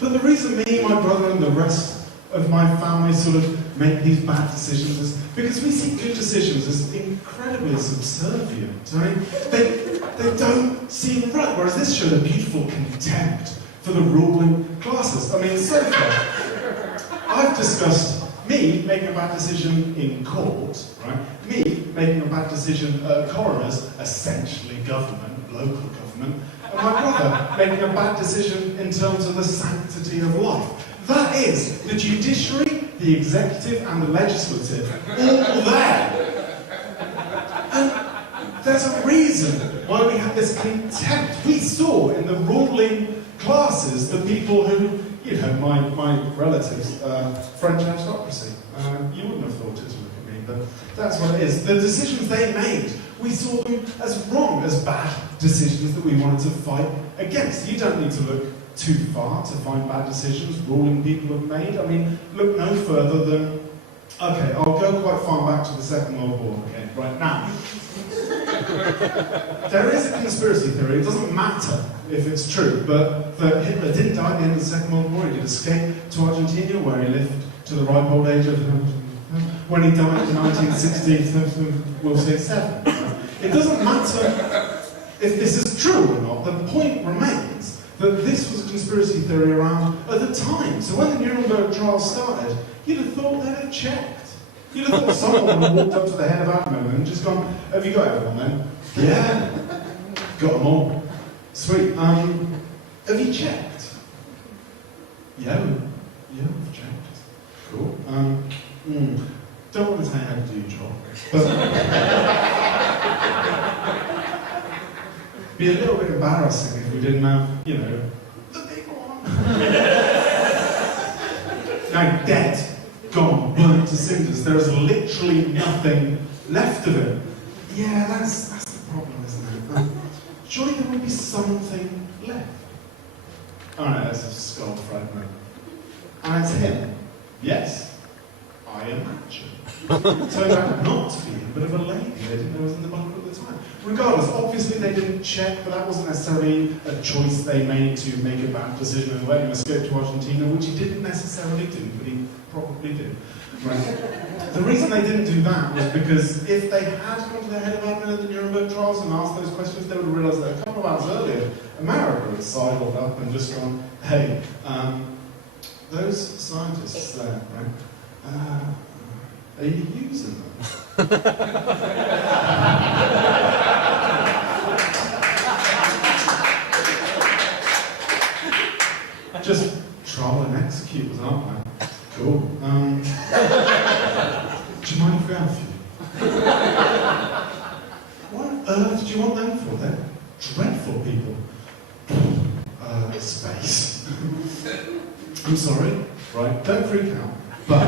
But the reason me, my brother, and the rest of my family sort of make these bad decisions is because we see good decisions as incredibly subservient. I mean, they don't seem right, whereas this showed a beautiful contempt for the ruling classes. I mean, so far, I've discussed me making a bad decision in court, right? Me making a bad decision at coroners, essentially government, local government, and my brother making a bad decision in terms of the sanctity of life. That is the judiciary, the executive, and the legislative, all there. And there's a reason why we have this contempt. We saw in the ruling classes the people who, you know, my relatives, French aristocracy. You wouldn't have thought it to look at me, but that's what it is. The decisions they made, we saw them as wrong, as bad decisions that we wanted to fight against. You don't need to look too far to find bad decisions ruling people have made. I mean, look no further than, okay, I'll go quite far back to the Second World War, okay, right now. There is a conspiracy theory, it doesn't matter if it's true, but that Hitler didn't die at the end of the Second World War. He did escape to Argentina, where he lived to the ripe old age of, when he died in 1960, we'll say 7. It doesn't matter if this is true or not, the point remains that this was a conspiracy theory around at the time. So when the Nuremberg trials started, you'd have thought they'd have checked. You'd have thought someone would have walked up to the head of akerman and just gone, have you got everyone then? Yeah, got them all. Sweet. Have you checked? Yeah, I've checked. Cool. Don't want to tell you how to do your job, but be a little bit embarrassing if we didn't have, you know, the big one. Now, dead, gone, burnt to cinders. There is literally nothing left of it. Yeah, that's the problem, isn't it? Surely there will be something left. Oh no, that's a skull fragment. And it's him. Yes, I imagine. Turned out not to be him, but of a lady they didn't know was in the bunker at the time. Regardless, obviously they didn't check, but that wasn't necessarily a choice they made to make a bad decision and let him escape to Argentina, which he didn't necessarily do, but he probably did. Right. The reason they didn't do that was because if they had gone to the head of akerman at the Nuremberg trials and asked those questions, they would have realised that a couple of hours earlier, America had sidled up and just gone, hey, those scientists there, right, are you using them? Just trial and execute, aren't they? Cool. Do you mind if we have you? What on earth do you want them for? They're dreadful people. Space. I'm sorry, right? Don't freak out. But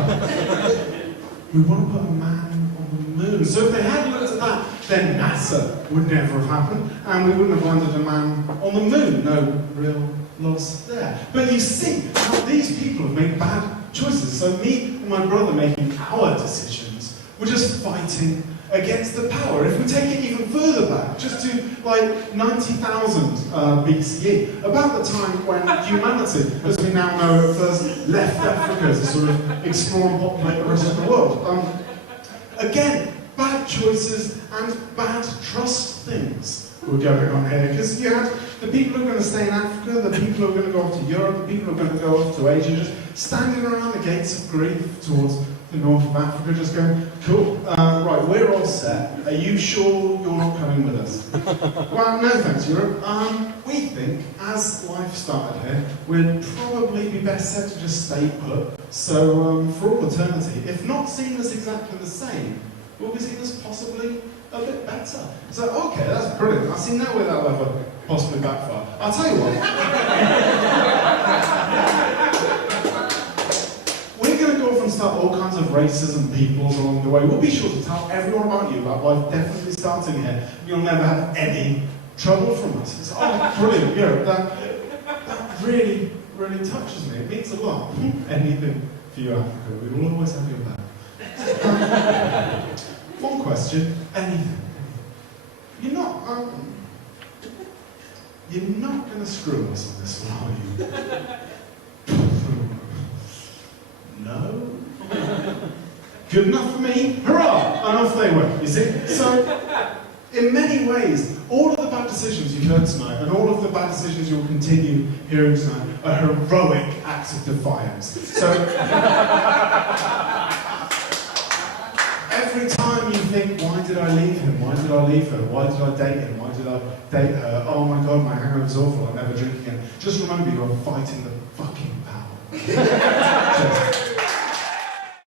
we want to put a man on the moon. So if they had looked at that, then NASA would never have happened, and we wouldn't have landed a man on the moon. No real loss there. But you see how these people have made bad choices. So me and my brother making our decisions, we're just fighting against the power. If we take it even further back, just to like 90,000 BCE, about the time when humanity, as we now know it, first left Africa to sort of explore and populate the rest of the world. Again, bad choices and bad trust things were going on here, because you had the people who are going to stay in Africa, the people who are going to go off to Europe, the people who are going to go off to Asia, just standing around the gates of grief towards the north of Africa, just going, cool, right, we're all set. Are you sure you're not coming with us? Well, no thanks, Europe. We think, as life started here, we'd probably be best set to just stay put. So, for all eternity, if not seen as exactly the same, we'll be seen as possibly a bit better. So, okay, that's brilliant. I see no way that'll ever possibly backfire. I'll tell you what. We're going to go off and start all kinds of races and peoples along the way. We'll be sure to tell everyone about you, about life definitely starting here. You'll never have any trouble from us. It's, oh, brilliant, yeah, that really, really touches me. It means a lot. Anything for you, Africa. We will always have your back. One question, anything. You're not going to screw us on this one, are you? Good enough for me, hurrah! And off they went, you see? So, in many ways, all of the bad decisions you've heard tonight, and all of the bad decisions you'll continue hearing tonight, are heroic acts of defiance. So, every time you think, why did I leave him? Why did I leave her? Why did I date him? Why did I date her? Oh my God, my hangover's awful, I'll never drink again. Just remember, you're fighting the fucking power. Just